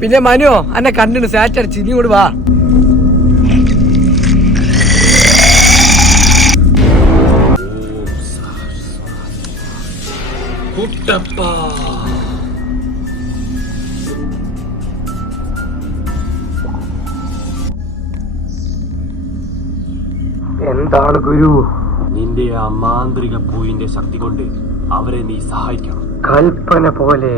പിന്നെ മനുവോ അന്നെ കണ്ടിന് സാറ്റ് അടിച്ച് ഇനി കൂടി വാ. എന്താണ് ഗുരു? നിന്റെ ആ മാന്ത്രിക പൂവിന്റെ ശക്തി കൊണ്ട് അവരെ നീ സഹായിക്കണം. കൽപ്പന പോലെ.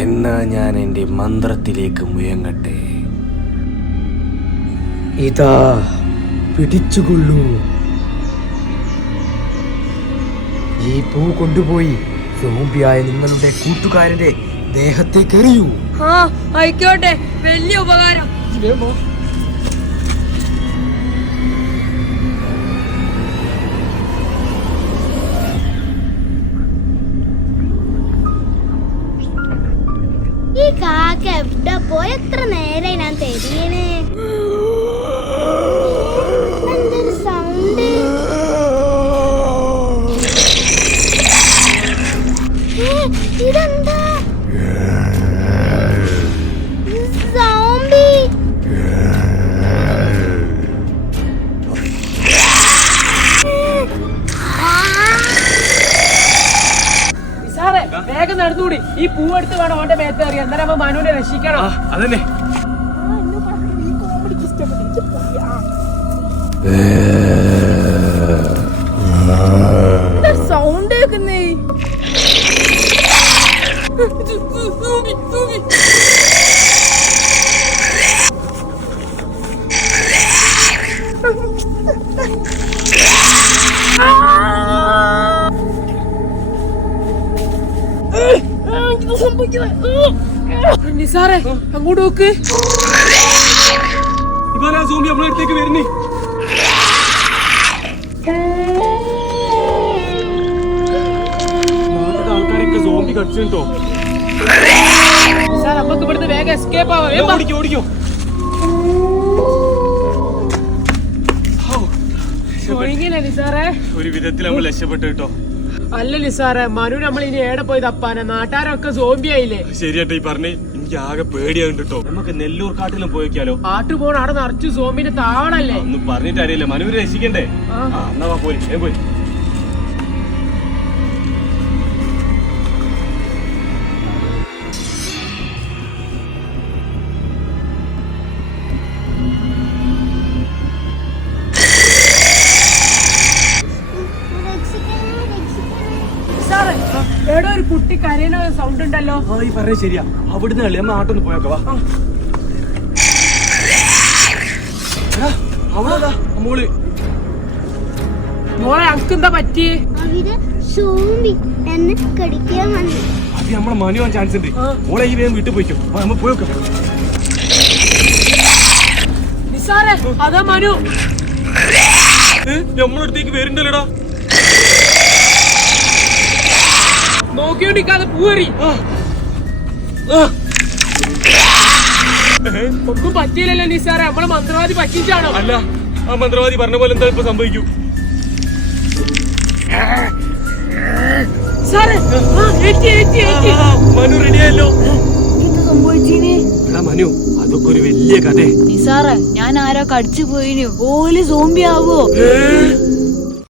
എന്നാ ഞാൻ എന്റെ മന്ത്രത്തിലേക്ക് മുയങ്ങട്ടെ? ഇതാ പിടിച്ചുകൊള്ളൂ. ഈ പൂ കൊണ്ടുപോയി സോംബിയായ നിങ്ങളുടെ കൂട്ടുകാരന്റെ ദേഹത്തേക്ക് എറിയൂ ആ ആയിക്കോട്ടെ. വലിയ ഉപകാരം. ഈ കാക്ക എവിടെ പോയി? എത്ര നേരെ ഞാൻ തെരിയണേ വേഗം നടന്നുകൂടി. ഈ പൂവെടുത്ത് വേണം അവന്റെ മേത്ത് അറിയാം എന്നാലും അവൻ മനുവിനെ രക്ഷിക്കണം. അതന്നെ. നിസാറേ അങ്ങോട്ട് നോക്ക്. ഇവരാ സോമി നമ്മളെ അടുത്തേക്ക് വരുന്നേ. ആൾക്കാരൊക്കെ സോംബി കടിച്ചിട്ടോ സാർ നമുക്ക് ഇവിടുന്ന് വേഗം എസ്കേപ്പ് ആവാം. ഓടിക്കോ ഓടിക്കോ. ഒരു വിധത്തിൽ നമ്മൾ രക്ഷപ്പെട്ടു കേട്ടോ. അല്ല ലിസാറെ മനു നമ്മൾ ഇനി ഏടെ പോയി തപ്പാന? നാട്ടാരൊക്കെ സോംബി ആയില്ലേ ശരിയാട്ടോ ഈ പറഞ്ഞേ എനിക്ക് ആകെ പേടിയാകും കേട്ടോ. നമുക്ക് നെല്ലൂർ കാട്ടിലും പോയിക്കാലോ. ആട്ടു പോണ അവിടെ നിറച്ചു സോംബിന്റെ താവളല്ലേ? ഒന്നും പറഞ്ഞിട്ടറിയില്ല മനു രക്ഷിക്കണ്ടേ? എന്നാ പോയി പോയി എവിടെ ഒരു കുട്ടി കരയുന്ന സൗണ്ട് ഉണ്ടല്ലോ. ആ ഈ പറഞ്ഞ ശരിയാ. അവിടുന്ന് കളി. നമ്മൾ ആട്ടൊന്ന് പോയൊക്കെ വാ. അവളതാ മോൾ. മോളെ അനക്ക് എന്താ പറ്റി? അവർ സോംബി എന്നെ കടിക്കാൻ വന്നു. അത് നമ്മളെ മനുവാൻ ചാൻസ് ഉണ്ട്. മോളെ ഈ വേഗം വീട്ടിൽ പോയിക്കോ. വാ നമ്മൾ പോയേക്കോ. നിസാറേ അതാ മനു. നമ്മളടുത്തേക്ക് വരുന്നുണ്ടല്ലോടാ നോക്കിയോണ്ടിക്കാതെ പൂവറി. ഒന്നും പറ്റിയില്ലല്ലോ നിസാറെ. നമ്മളെ മന്ത്രവാദി പറ്റിച്ചാണോ അല്ല ആ മന്ത്രവാദി പറഞ്ഞ പോലെ എന്താ ഇപ്പൊ സംഭവിക്കൂ. മനു റെഡിയായല്ലോ മനു അതൊക്കെ ഒരു വലിയ കഥ നിസാറെ ഞാൻ ആരോ കടിച്ചു പോയിനു. ഓൽ സോംബി ആവോ